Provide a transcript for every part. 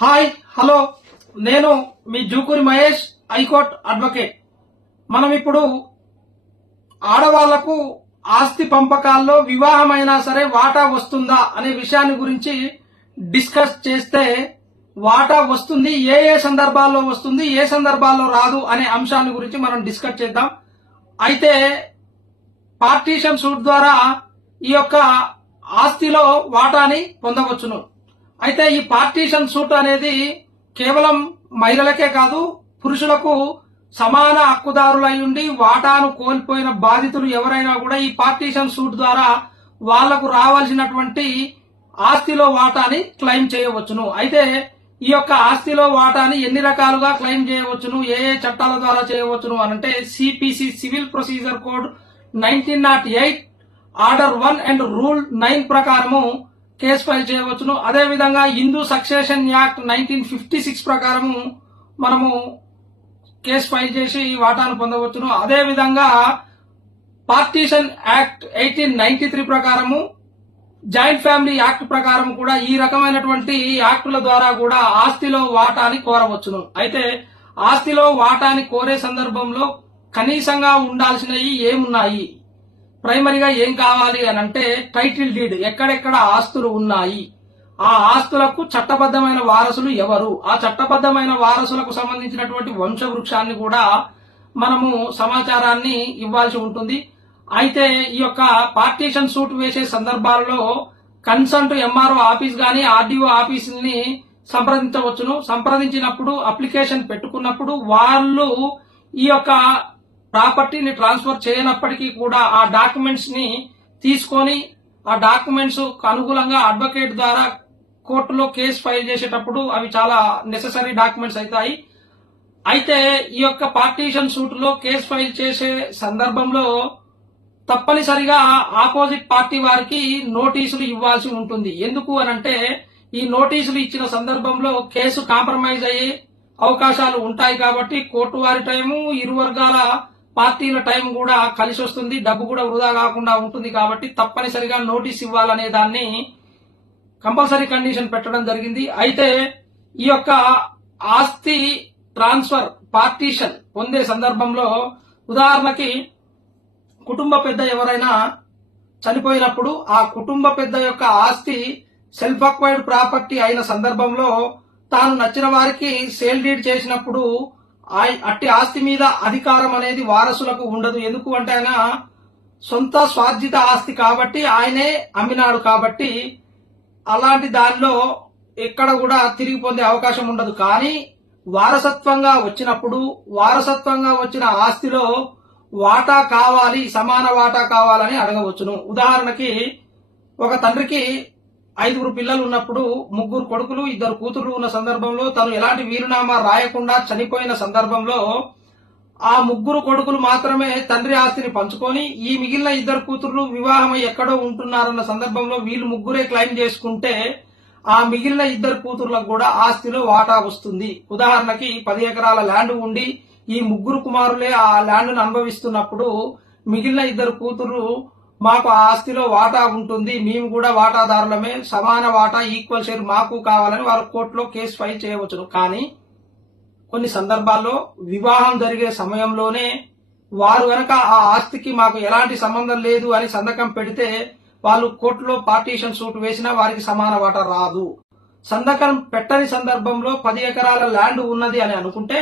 Hi hello నేను మీ Jukuri Mahesh high court advocate. మనం ఇప్పుడు ఆడవాళ్లకు ఆస్తి పంపకాల్లో వివాహమైనా సరే వాటా వస్తుందా అనే విషయాన్ని గురించి డిస్కస్ చేస్తే వాటా వస్తుంది, ఏ ఏ సందర్భాల్లో వస్తుంది, ఏ సందర్భాల్లో రాదు అనే అంశాన్ని గురించి మనం డిస్కస్ చేద్దాం. అయితే పార్టీషన్ సూట్ ద్వారా ఈ యొక్క ఆస్తిలో వాటాని పొందవచ్చును. అయితే ఈ పార్టీషన్ సూట్ అనేది కేవలం మహిళలకే కాదు, పురుషులకు సమాన హక్కుదారులై ఉండి వాటాను కోల్పోయిన బాధితులు ఎవరైనా కూడా ఈ పార్టీషన్ సూట్ ద్వారా వాళ్లకు రావాల్సినటువంటి ఆస్తిలో వాటాని క్లెయిమ్ చేయవచ్చును. అయితే ఈ యొక్క ఆస్తిలో వాటాని ఎన్ని రకాలుగా క్లెయిమ్ చేయవచ్చును, ఏ ఏ చట్టాల ద్వారా చేయవచ్చును అనంటే CPC civil procedure code 1908 order 1 and rule 9 ప్రకారము కేసు ఫైల్ చేయవచ్చును. అదేవిధంగా హిందూ సక్సెషన్ యాక్ట్ 1956 ప్రకారము మనము కేసు ఫైల్ చేసి వాటాను పొందవచ్చును. అదేవిధంగా పార్టీషన్ యాక్ట్ 1893 ప్రకారము, జాయింట్ ఫ్యామిలీ యాక్ట్ ప్రకారం కూడా ఈ రకమైనటువంటి యాక్టుల ద్వారా కూడా ఆస్తిలో వాటాని కోరవచ్చును. అయితే ఆస్తిలో వాటాని కోరే సందర్భంలో కనీసంగా ఉండాల్సినవి ఏమున్నాయి, ప్రైమరీగా ఏం కావాలి అని అంటే టైటిల్ డీడ్, ఎక్కడెక్కడ ఆస్తులు ఉన్నాయి, ఆ ఆస్తులకు చట్టబద్ధమైన వారసులు ఎవరు, ఆ చట్టబద్ధమైన వారసులకు సంబంధించినటువంటి వంశవృక్షాన్ని కూడా మనము సమాచారాన్ని ఇవ్వాల్సి ఉంటుంది. అయితే ఈ యొక్క పార్టీషన్ సూట్ వేసే సందర్భాల్లో కన్సర్న్ ఎంఆర్ఓ ఆఫీస్ గాని ఆర్డీఓ ఆఫీస్ ని సంప్రదించవచ్చును. సంప్రదించినప్పుడు అప్లికేషన్ పెట్టుకున్నప్పుడు వాళ్ళు ఈ యొక్క ప్రాపర్టీని ట్రాన్స్ఫర్ చేయనప్పటికీ కూడా ఆ డాక్యుమెంట్స్ ని తీసుకొని ఆ డాక్యుమెంట్స్ అనుగుణంగా అడ్వకేట్ ద్వారా కోర్టులో కేసు ఫైల్ చేసేటప్పుడు అవి చాలా నెసెసరీ డాక్యుమెంట్స్ అవుతాయి. అయితే ఈ యొక్క పార్టీషన్ సూట్ లో కేసు ఫైల్ చేసే సందర్భంలో తప్పనిసరిగా ఆపోజిట్ పార్టీ వారికి నోటీసులు ఇవ్వాల్సి ఉంటుంది. ఎందుకు అనంటే ఈ నోటీసులు ఇచ్చిన సందర్భంలో కేసు కాంప్రమైజ్ అయ్యే అవకాశాలు ఉంటాయి కాబట్టి కోర్టు వారి టైము, ఇరు వర్గాల పార్టీల టైం కూడా కలిసి వస్తుంది, డబ్బు కూడా వృధా కాకుండా ఉంటుంది. కాబట్టి తప్పనిసరిగా నోటీస్ ఇవ్వాలనే దాన్ని కంపల్సరీ కండిషన్ పెట్టడం జరిగింది. అయితే ఈ యొక్క ఆస్తి ట్రాన్స్ఫర్ పార్టీషన్ పొందే సందర్భంలో ఉదాహరణకి కుటుంబ పెద్ద ఎవరైనా చనిపోయినప్పుడు ఆ కుటుంబ పెద్ద యొక్క ఆస్తి సెల్ఫ్ అక్వైర్డ్ ప్రాపర్టీ అయిన సందర్భంలో తాను నచ్చిన వారికి సేల్ డీడ్ చేసినప్పుడు అట్టి ఆస్తి మీద అధికారం అనేది వారసులకు ఉండదు. ఎందుకు అంటే ఆయన సొంత స్వార్జిత ఆస్తి కాబట్టి, ఆయనే అమ్మినాడు కాబట్టి అలాంటి దానిలో ఎక్కడ కూడా తిరిగి పొందే అవకాశం ఉండదు. కానీ వారసత్వంగా వచ్చినప్పుడు వారసత్వంగా వచ్చిన ఆస్తిలో వాటా కావాలి, సమాన వాటా కావాలని అడగవచ్చును. ఉదాహరణకి ఒక తండ్రికి 5 పిల్లలు ఉన్నప్పుడు 3 కొడుకులు 2 కూతురు ఉన్న సందర్భంలో తను ఎలాంటి వీలునామా రాయకుండా చనిపోయిన సందర్భంలో ఆ 3 కొడుకులు మాత్రమే తండ్రి ఆస్తిని పంచుకొని ఈ మిగిలిన 2 కూతుర్లు వివాహమై ఎక్కడో ఉంటున్నారన్న సందర్భంలో వీళ్ళు 3 క్లెయిమ్ చేసుకుంటే ఆ మిగిలిన 2 కూతుర్లకు కూడా ఆస్తిలో వాటా వస్తుంది. ఉదాహరణకి 10 ఎకరాల ల్యాండ్ ఉండి ఈ 3 కుమారులే ఆ ల్యాండ్ ను అనుభవిస్తున్నప్పుడు మిగిలిన 2 కూతుర్లు మాకు ఆ ఆస్తిలో వాటా ఉంటుంది, మేము కూడా వాటాదారులమే, సమాన వాటా ఈక్వల్ షేర్ మాకు కావాలని వారు కోర్టులో కేసు ఫైల్ చేయవచ్చును. కానీ కొన్ని సందర్భాల్లో వివాహం జరిగే సమయంలోనే వారు గనక ఆ ఆస్తికి మాకు ఎలాంటి సంబంధం లేదు అని సంతకం పెడితే వాళ్ళు కోర్టులో పార్టీషన్ సూట్ వేసినా వారికి సమాన వాటా రాదు. సంతకం పెట్టని సందర్భంలో 10 ఎకరాల ల్యాండ్ ఉన్నది అని అనుకుంటే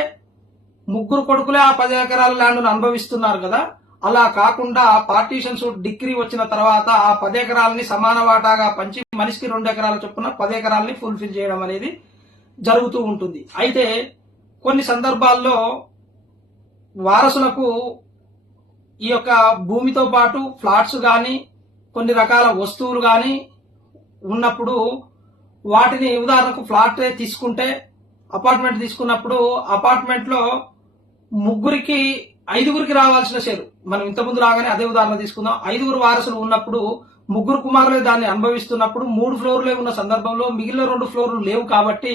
3 కొడుకులే ఆ 10 ఎకరాల ల్యాండ్ను అనుభవిస్తున్నారు కదా. అలా కాకుండా పార్టీషన్ సూట్ డిగ్రీ వచ్చిన తర్వాత ఆ 10 ఎకరాలని సమాన వాటాగా పంచి మనిషికి 2 ఎకరాల చొప్పున 10 ఎకరాలని ఫుల్ఫిల్ చేయడం అనేది జరుగుతూ ఉంటుంది. అయితే కొన్ని సందర్భాల్లో వారసులకు ఈ యొక్క భూమితో పాటు ఫ్లాట్స్ గాని కొన్ని రకాల వస్తువులు గాని ఉన్నప్పుడు వాటిని ఉదాహరణకు ఫ్లాట్ తీసుకుంటే అపార్ట్మెంట్ తీసుకున్నప్పుడు అపార్ట్మెంట్ లో 5గురికి రావాల్సిన షేరు, మనం ఇంతకుముందు రాగానే అదే ఉదాహరణ తీసుకుందాం. 5 వారసులు ఉన్నప్పుడు 3 కుమారులే దాన్ని అనుభవిస్తున్నప్పుడు 3 ఫ్లోర్లే ఉన్న సందర్భంలో మిగిలిన 2 ఫ్లోర్లు లేవు కాబట్టి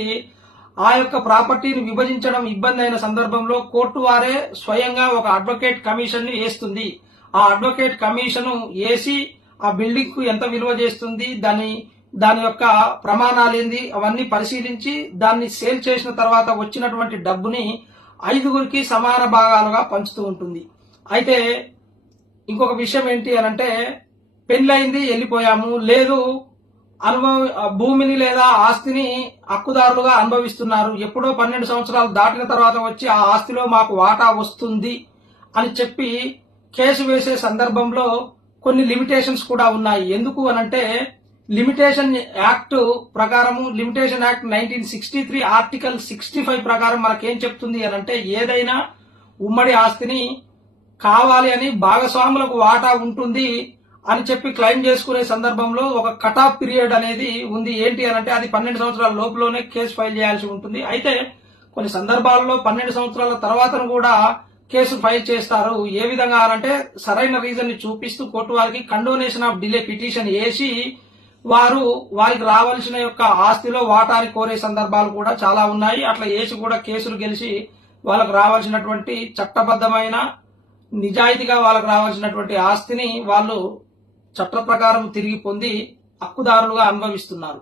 ఆ యొక్క ప్రాపర్టీని విభజించడం ఇబ్బంది అయిన సందర్భంలో కోర్టు వారే స్వయంగా ఒక అడ్వకేట్ కమిషన్ ని వేస్తుంది. ఆ అడ్వకేట్ కమిషన్ వేసి ఆ బిల్డింగ్ కు ఎంత విలువ చేస్తుంది, దాని దాని యొక్క ప్రమాణాలు ఏంది అవన్నీ పరిశీలించి దాన్ని సేల్ చేసిన తర్వాత వచ్చినటువంటి డబ్బుని 5గురికి సమాన భాగాలుగా పంచుతూ ఉంటుంది. అయితే ఇంకొక విషయం ఏంటి అనంటే పెళ్ళైంది వెళ్ళిపోయాము, లేదు భూమిని లేదా ఆస్తిని హక్కుదారులుగా అనుభవిస్తున్నారు, ఎప్పుడో 12 సంవత్సరాలు దాటిన తర్వాత వచ్చి ఆ ఆస్తిలో మాకు వాటా వస్తుంది అని చెప్పి కేసు వేసే సందర్భంలో కొన్ని లిమిటేషన్స్ కూడా ఉన్నాయి. ఎందుకు అనంటే లిమిటేషన్ యాక్ట్ ప్రకారము, లిమిటేషన్ యాక్ట్ 1963 ఆర్టికల్ 65 ప్రకారం మనకేం చెప్తుంది అనంటే ఏదైనా ఉమ్మడి ఆస్తిని కావాలి అని భాగస్వాములకు వాటా ఉంటుంది అని చెప్పి క్లెయిమ్ చేసుకునే సందర్భంలో ఒక కట్ ఆఫ్ పీరియడ్ అనేది ఉంది. ఏంటి అనంటే అది 12 సంవత్సరాల లోపులోనే కేసు ఫైల్ చేయాల్సి ఉంటుంది. అయితే కొన్ని సందర్భాల్లో 12 సంవత్సరాల తర్వాతను కూడా కేసు ఫైల్ చేస్తారు. ఏ విధంగా అనంటే సరైన రీజన్ ని చూపిస్తూ కోర్టు వారికి కండోనేషన్ ఆఫ్ డిలే పిటిషన్ వేసి వారికి రావాల్సిన యొక్క ఆస్తిలో వాటాని కోరే సందర్భాలు కూడా చాలా ఉన్నాయి. అట్లా వేసి కూడా కేసులు గెలిచి వాళ్ళకు రావాల్సినటువంటి చట్టబద్ధమైన నిజాయితీగా వాళ్ళకు రావాల్సినటువంటి ఆస్తిని వాళ్ళు చట్ట ప్రకారం తిరిగి పొంది హక్కుదారులుగా అనుభవిస్తున్నారు.